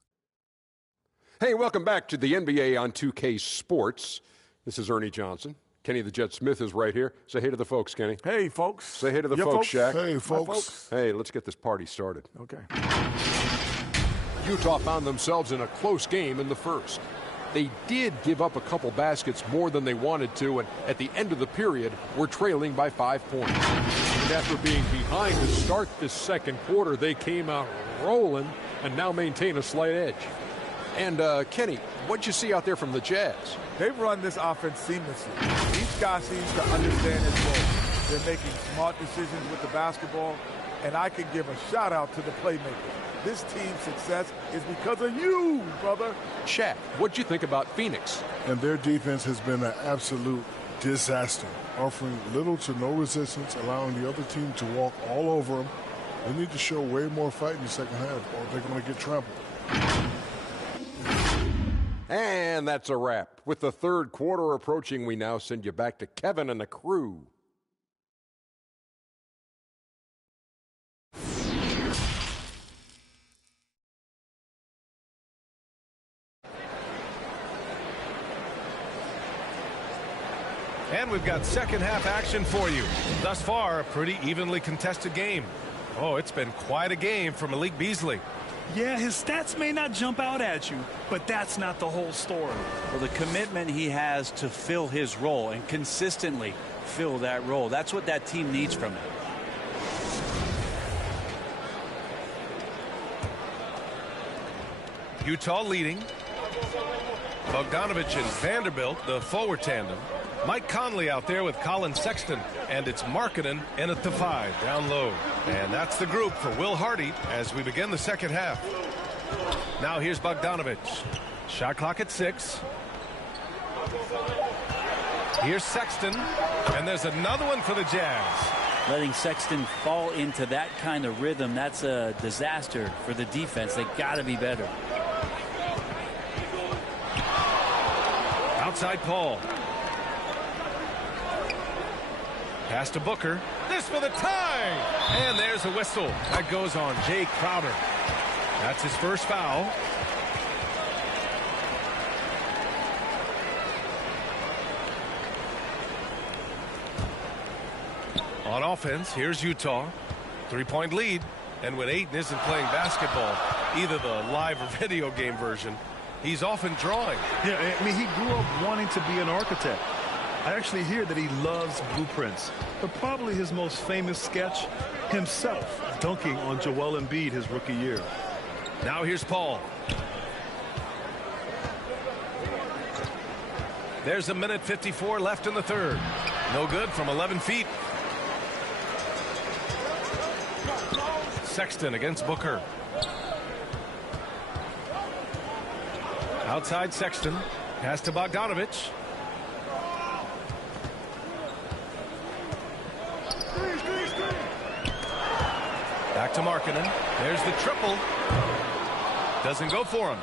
Hey, welcome back to the NBA on 2K Sports. This is Ernie Johnson. Kenny the Jet Smith is right here. Say hey to the folks, Kenny. Hey, folks. Say hey to the folks, Shaq. Hey, folks. Hey, let's get this party started. Okay. Utah found themselves in a close game in the first. They did give up a couple baskets more than they wanted to, and at the end of the period, were trailing by 5 points. And after being behind to start this second quarter, they came out rolling and now maintain a slight edge. And, Kenny, what'd you see out there from the Jazz? They've run this offense seamlessly. Each guy seems to understand his role. They're making smart decisions with the basketball, and I can give a shout-out to the playmakers. This team's success is because of you, brother. Shaq, what'd you think about Phoenix? And their defense has been an absolute disaster, offering little to no resistance, allowing the other team to walk all over them. They need to show way more fight in the second half, or they're going to get trampled. And that's a wrap. With the third quarter approaching, we now send you back to Kevin and the crew. And we've got second half action for you. Thus far, a pretty evenly contested game. Oh, it's been quite a game for Malik Beasley. Yeah, his stats may not jump out at you, but that's not the whole story. Well, the commitment he has to fill his role and consistently fill that role, that's what that team needs from him. Utah leading. Bogdanovich and Vanderbilt, the forward tandem. Mike Conley out there with Colin Sexton. And it's Markkanen in at the 5, down low. And that's the group for Will Hardy as we begin the second half. Now here's Bogdanovich. Shot clock at 6. Here's Sexton, and there's another one for the Jazz. Letting Sexton fall into that kind of rhythm, that's a disaster for the defense. They got to be better. Outside Paul. Pass to Booker. This for the tie. And there's a whistle. That goes on Jay Crowder. That's his first foul. On offense, here's Utah. 3-point lead. And when Ayton isn't playing basketball, either the live or video game version, he's often drawing. Yeah, I mean, he grew up wanting to be an architect. I actually hear that he loves blueprints. But probably his most famous sketch, himself dunking on Joel Embiid his rookie year. Now here's Paul. There's a minute 54 left in the third. No good from 11 feet. Sexton against Booker. Outside Sexton. Pass to Bogdanovich. Back to Markkanen. There's the triple. Doesn't go for him.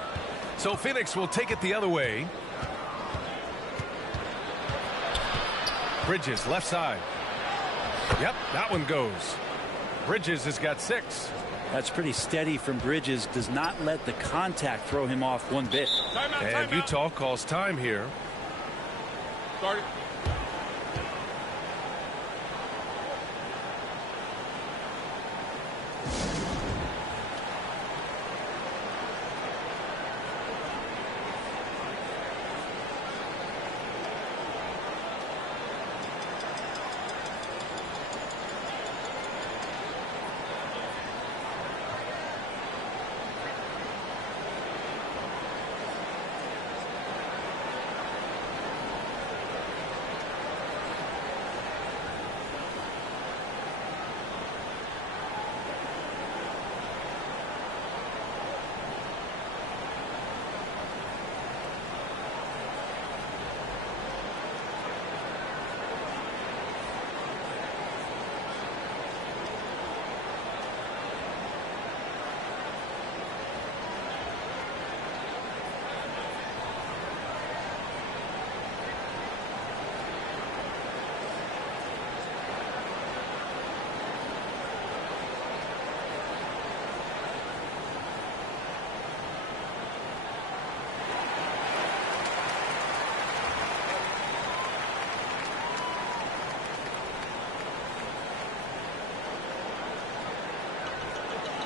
So Phoenix will take it the other way. Bridges left side. Yep, that one goes. Bridges has got 6. That's pretty steady from Bridges. Does not let the contact throw him off one bit. And Utah calls time here. Start it.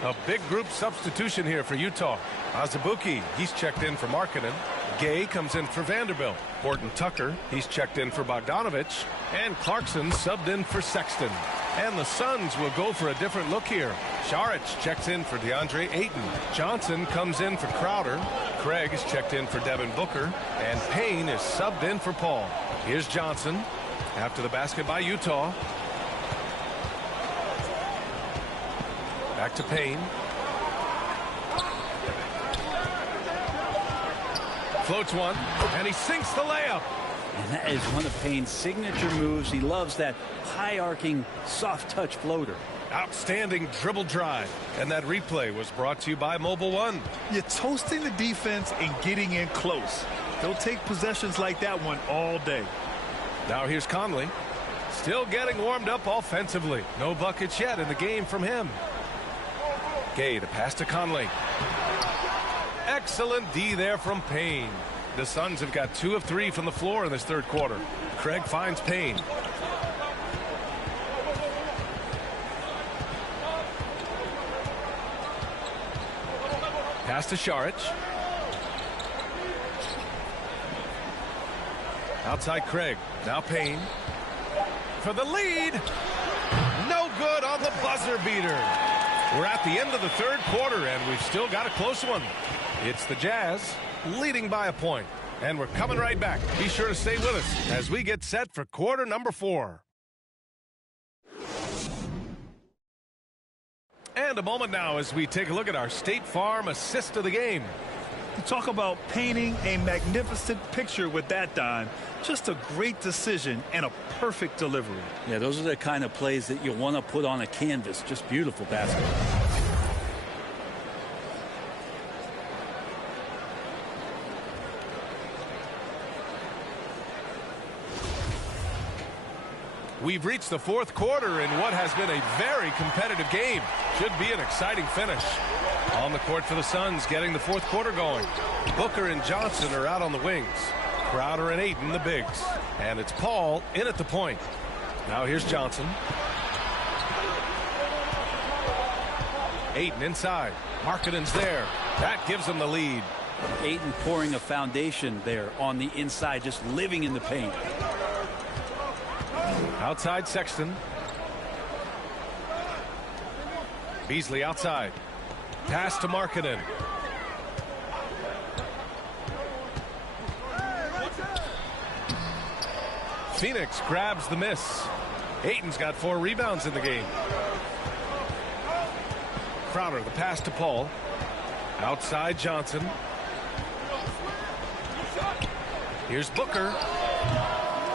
A big group substitution here for Utah. Azubuike, he's checked in for Markkanen. Gay comes in for Vanderbilt. Horton Tucker, he's checked in for Bogdanovich. And Clarkson subbed in for Sexton. And the Suns will go for a different look here. Saric checks in for DeAndre Ayton. Johnson comes in for Crowder. Craig is checked in for Devin Booker. And Payne is subbed in for Paul. Here's Johnson after the basket by Utah. Back to Payne. Floats one, and he sinks the layup. And that is one of Payne's signature moves. He loves that high-arcing, soft-touch floater. Outstanding dribble drive. And that replay was brought to you by Mobile One. You're toasting the defense and getting in close. They'll take possessions like that one all day. Now here's Conley. Still getting warmed up offensively. No buckets yet in the game from him. Gay to pass to Conley. Excellent D there from Payne. The Suns have got 2 of 3 from the floor in this third quarter. Craig finds Payne. Pass to Saric. Outside Craig. Now Payne. For the lead. No good on the buzzer beater. We're at the end of the third quarter, and we've still got a close one. It's the Jazz leading by a point. And we're coming right back. Be sure to stay with us as we get set for quarter number 4. And a moment now as we take a look at our State Farm assist of the game. You talk about painting a magnificent picture with that dime. Just a great decision and a perfect delivery. Yeah, those are the kind of plays that you want to put on a canvas. Just beautiful basketball. We've reached the fourth quarter in what has been a very competitive game. Should be an exciting finish. On the court for the Suns, getting the fourth quarter going. Booker and Johnson are out on the wings. Crowder and Ayton, the bigs. And it's Paul in at the point. Now here's Johnson. Ayton inside. Markkanen's there. That gives them the lead. Ayton pouring a foundation there on the inside, just living in the paint. Outside Sexton. Beasley outside. Pass to Markkanen. Phoenix grabs the miss. Ayton's got 4 rebounds in the game. Crowder, the pass to Paul. Outside Johnson. Here's Booker.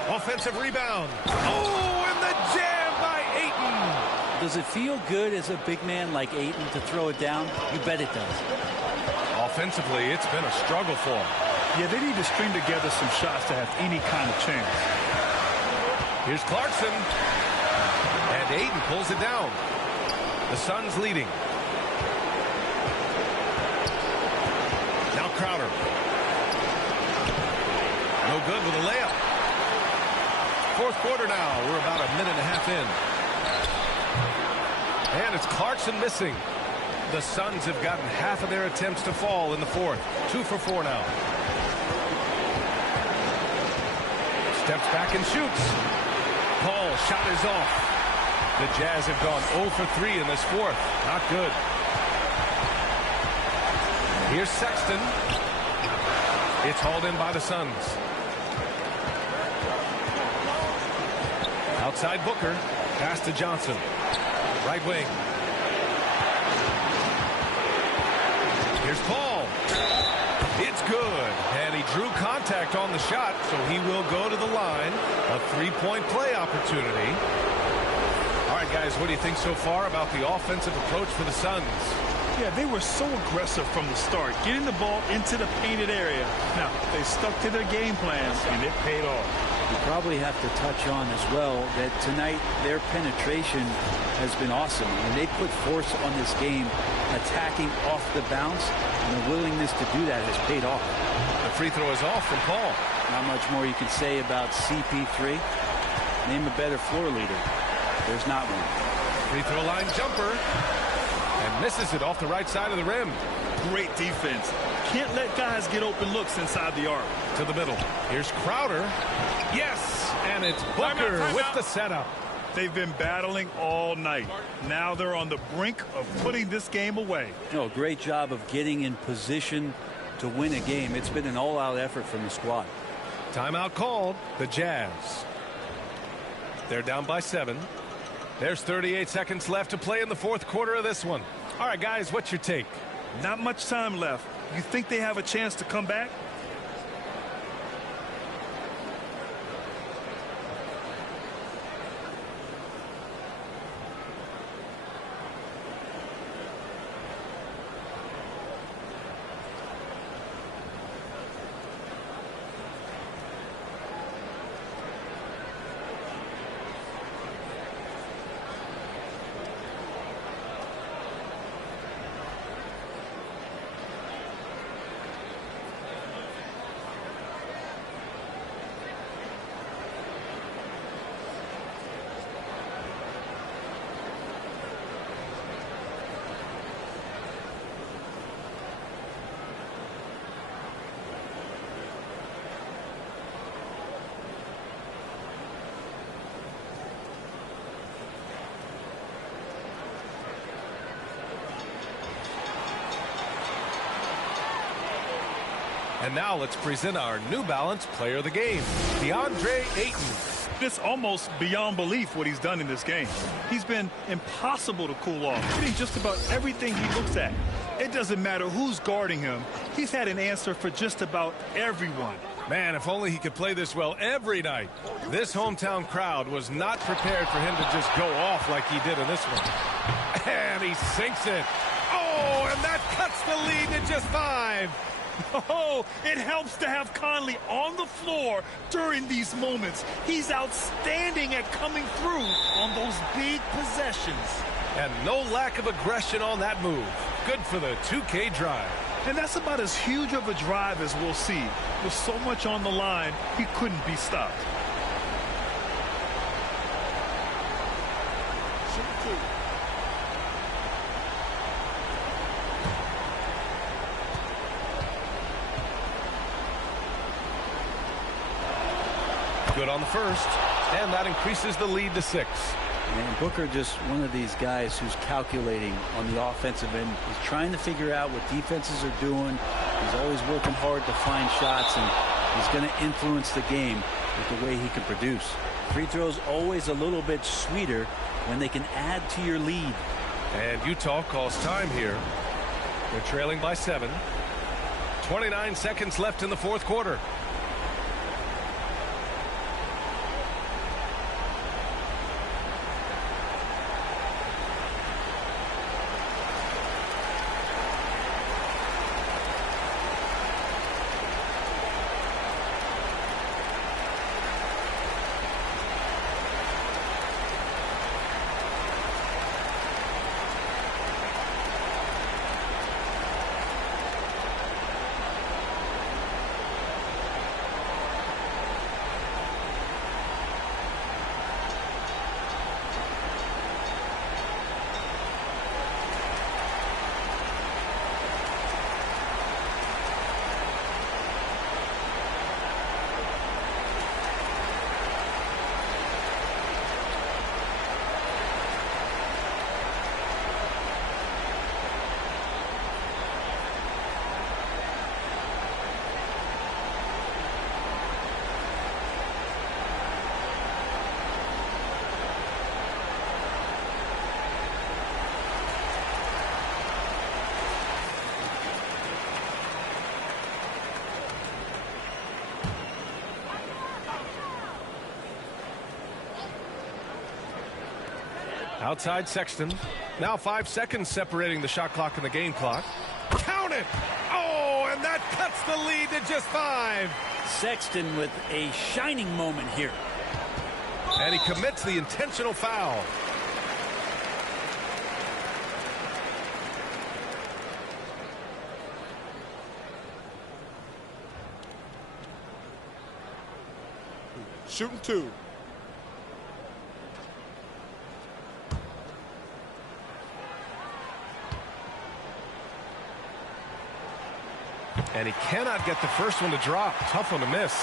Offensive rebound. Oh, and the jam by Ayton. Does it feel good as a big man like Ayton to throw it down? You bet it does. Offensively, it's been a struggle for him. Yeah, they need to string together some shots to have any kind of chance. Here's Clarkson. And Ayton pulls it down. The Suns leading. Now Crowder. No good with a layup. Fourth quarter now. We're about a minute and a half in. And it's Clarkson missing. The Suns have gotten half of their attempts to fall in the fourth. 2 for 4 now. Steps back and shoots. Paul shot is off. The Jazz have gone 0 for 3 in this fourth. Not good. Here's Sexton. It's hauled in by the Suns. Outside Booker. Pass to Johnson. Right wing. Here's Paul. It's good. And he drew contact on the shot, so he will go to the line. A 3-point play opportunity. All right, guys, what do you think so far about the offensive approach for the Suns? Yeah, they were so aggressive from the start, getting the ball into the painted area. Now, they stuck to their game plans, and it paid off. You probably have to touch on as well that tonight their penetration has been awesome. And they put force on this game, attacking off the bounce, and the willingness to do that has paid off. The free throw is off from Paul. Not much more you can say about CP3. Name a better floor leader. There's not one. Free throw line jumper. And misses it off the right side of the rim. Great defense. Can't let guys get open looks inside the arc. To the middle. Here's Crowder. Yes! And it's Booker with the setup. They've been battling all night. Now they're on the brink of putting this game away. No, great job of getting in position to win a game. It's been an all-out effort from the squad. Timeout called. The Jazz. They're down by 7. There's 38 seconds left to play in the fourth quarter of this one. All right, guys, what's your take? Not much time left. You think they have a chance to come back? And now let's present our New Balance player of the game, DeAndre Ayton. It's almost beyond belief what he's done in this game. He's been impossible to cool off, hitting just about everything he looks at. It doesn't matter who's guarding him. He's had an answer for just about everyone. Man, if only he could play this well every night. This hometown crowd was not prepared for him to just go off like he did in this one. And he sinks it. Oh, and that cuts the lead to just 5. Oh, it helps to have Conley on the floor during these moments. He's outstanding at coming through on those big possessions. And no lack of aggression on that move. Good for the 2K drive. And that's about as huge of a drive as we'll see. With so much on the line, he couldn't be stopped. Good on the first, and that increases the lead to 6. And Booker just one of these guys who's calculating on the offensive end. He's trying to figure out what defenses are doing. He's always working hard to find shots, and he's going to influence the game with the way he can produce. Free throws always a little bit sweeter when they can add to your lead. And Utah calls time here. They're trailing by 7. 29 seconds left in the fourth quarter. Outside Sexton. Now 5 seconds separating the shot clock and the game clock. Count it! Oh, and that cuts the lead to just 5. Sexton with a shining moment here. And he commits the intentional foul. Shooting 2. And he cannot get the first one to drop. Tough one to miss.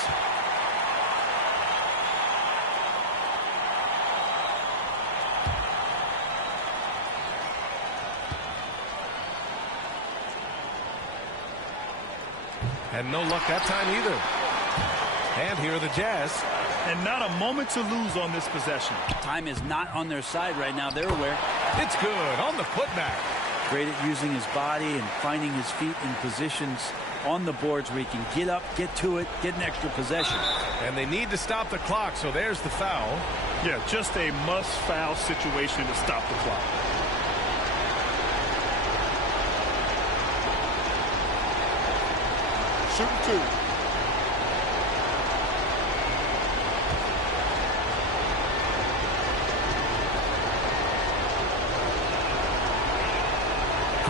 And no luck that time either. And here are the Jazz. And not a moment to lose on this possession. Time is not on their side right now. They're aware. It's good on the putback. Great at using his body and finding his feet in positions on the boards where he can get up, get to it, get an extra possession. And they need to stop the clock, so there's the foul. Yeah, just a must-foul situation to stop the clock. Shooting 2.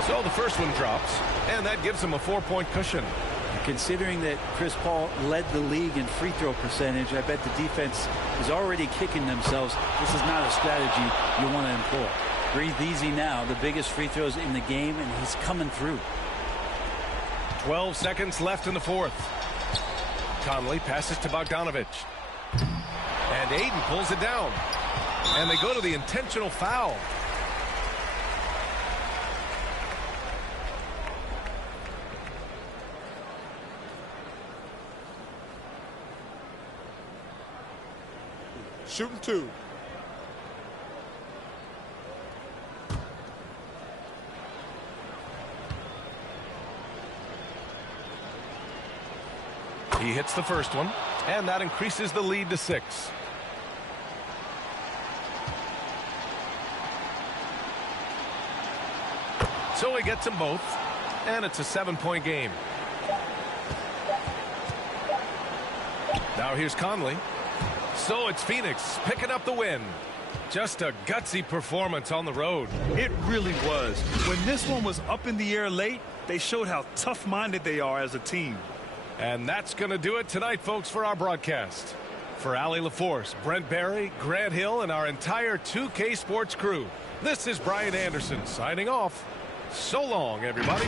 So the first one drops, and that gives him a 4-point cushion. Considering that Chris Paul led the league in free throw percentage, I bet the defense is already kicking themselves. This is not a strategy you want to employ. Breathe easy now. The biggest free throws in the game, and he's coming through. 12 seconds left in the fourth. Conley passes to Bogdanovic. And Aiden pulls it down. And they go to the intentional foul. Shooting 2. hits the first one, and that increases the lead to 6. So he gets them both, and it's a 7-point game. Now here's Conley. So it's Phoenix picking up the win. Just a gutsy performance on the road. It really was. When this one was up in the air late, they showed how tough-minded they are as a team. And that's going to do it tonight, folks, for our broadcast. For Allie LaForce, Brent Barry, Grant Hill, and our entire 2K Sports crew, this is Brian Anderson signing off. So long, everybody.